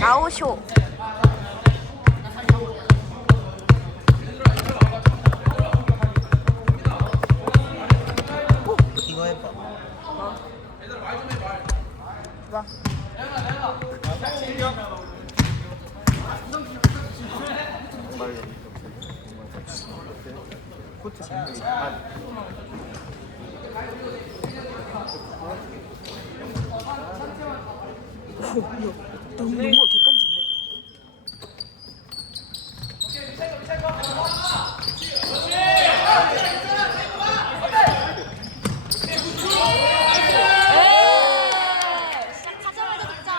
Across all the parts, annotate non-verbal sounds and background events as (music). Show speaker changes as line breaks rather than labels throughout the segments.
나오쇼.
이거 해봐.
봐.
정말 이렇게. 코트 장면이
너무 객관진데. 에이, 시작하자마자 득점.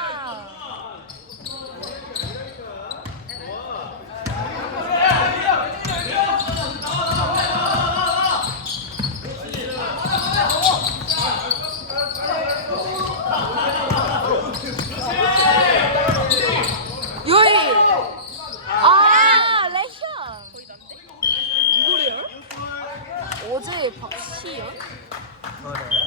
유이. 아, 레션. 거의 난데? 누구래요? 어제 박시연?
뭐했냐고.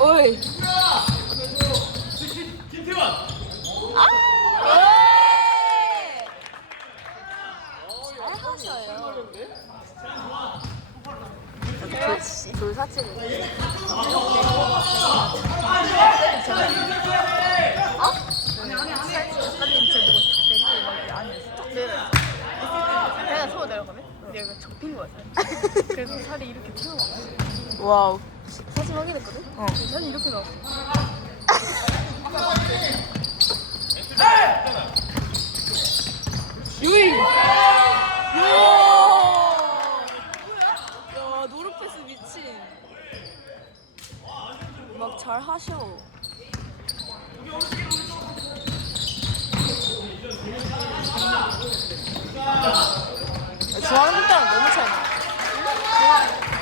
어이. 아! 잘하셔요. 어?
작가님 제 보고 내리고 이렇게 안 했어. 딱 내려. 내가 처음 내려가면 내가 접힌 거야. 살이. 그래서 살이 이렇게 튀어나왔어.
와우.
사진 확인했거든?
어.
살이 이렇게 나왔어.
유이! 야, 야, 노르패스 미친. 막 잘 하셔. 중앙 때랑 너무 차이 나.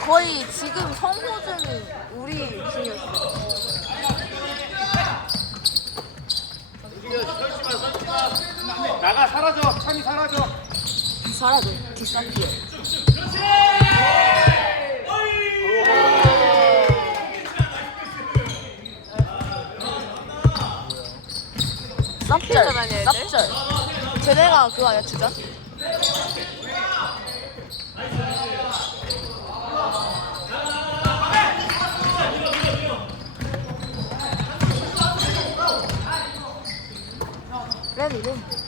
거의 지금 성호준이 우리 중이었어.
나가 사라져 찬이 사라져
사라져. 디사피어. 쌉절.
다녀야 돼?
쌉절. 쟤네가 그거 아니야, 주전?
在里面。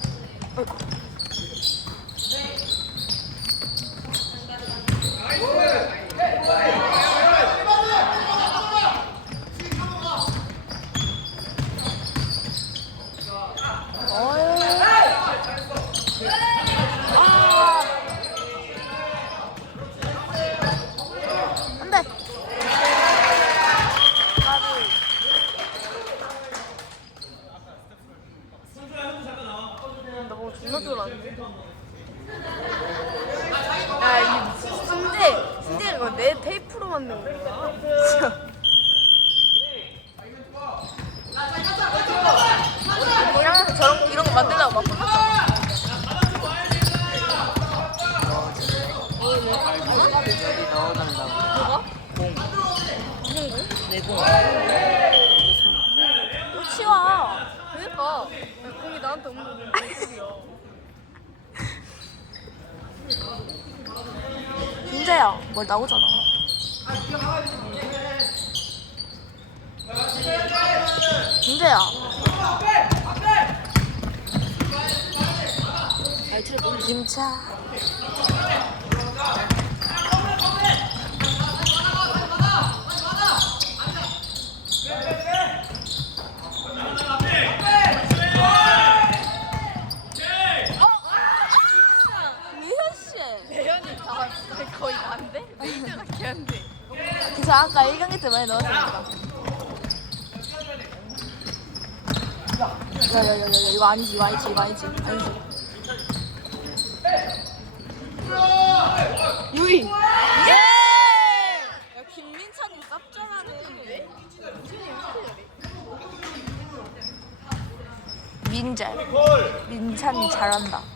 순대 이거 내 테이프로 만든 거야.
이런 저런 거 만들려고 막.
그러니까 공이 나한테 없는 건무 (laughs) 슨
진짜 야. 뭘 나오잖아. 진짜야. 김차.
대현이 다 거의 난데? 레이저가 걔한데.
그래서 아까 1경기 때 많이 넣었으니까. 야야야야 이거 아니지 이거 아니지 이거 아니지 아니지. 유이. 예! 야 김민찬이 쌉전하네. 민재. 민찬이 잘한다.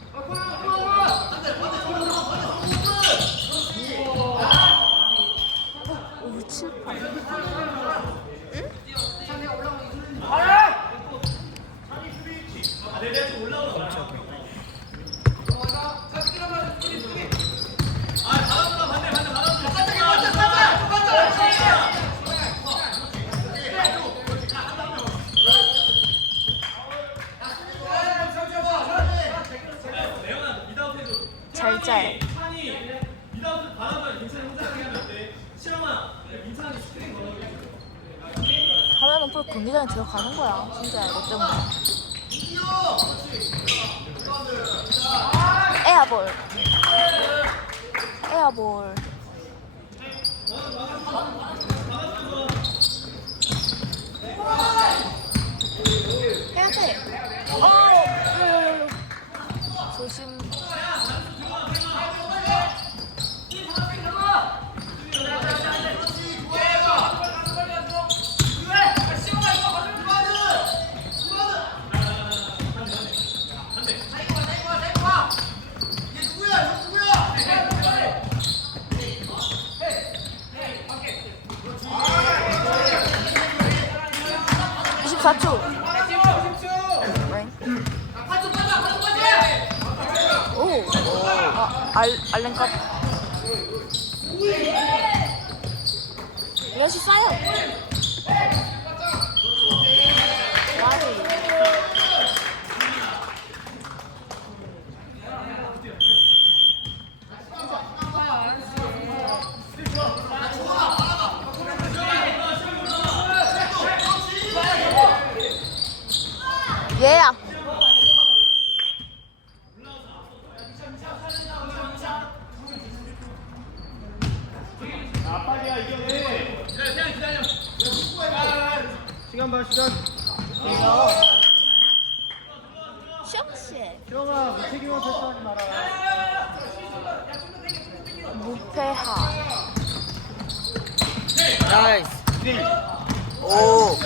잘 짤. 하면은 볼 경기장에 들어가는 거야. 진짜 이거 때문에. 에어볼. 에어볼. 해야 돼. 어! 조심. 이십사 초 오! 아, 알, 쏴요. 와이. 얘야.
아빠야 이겨내. 시간 봐 시간.
셔츠.
형아 무책임한 패스하지 마라.
무패하.
나이스. 오.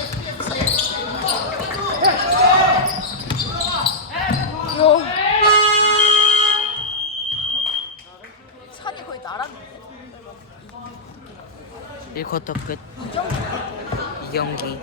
요. 산이 거의 날았는데.
1쿼터 끝. 이 경기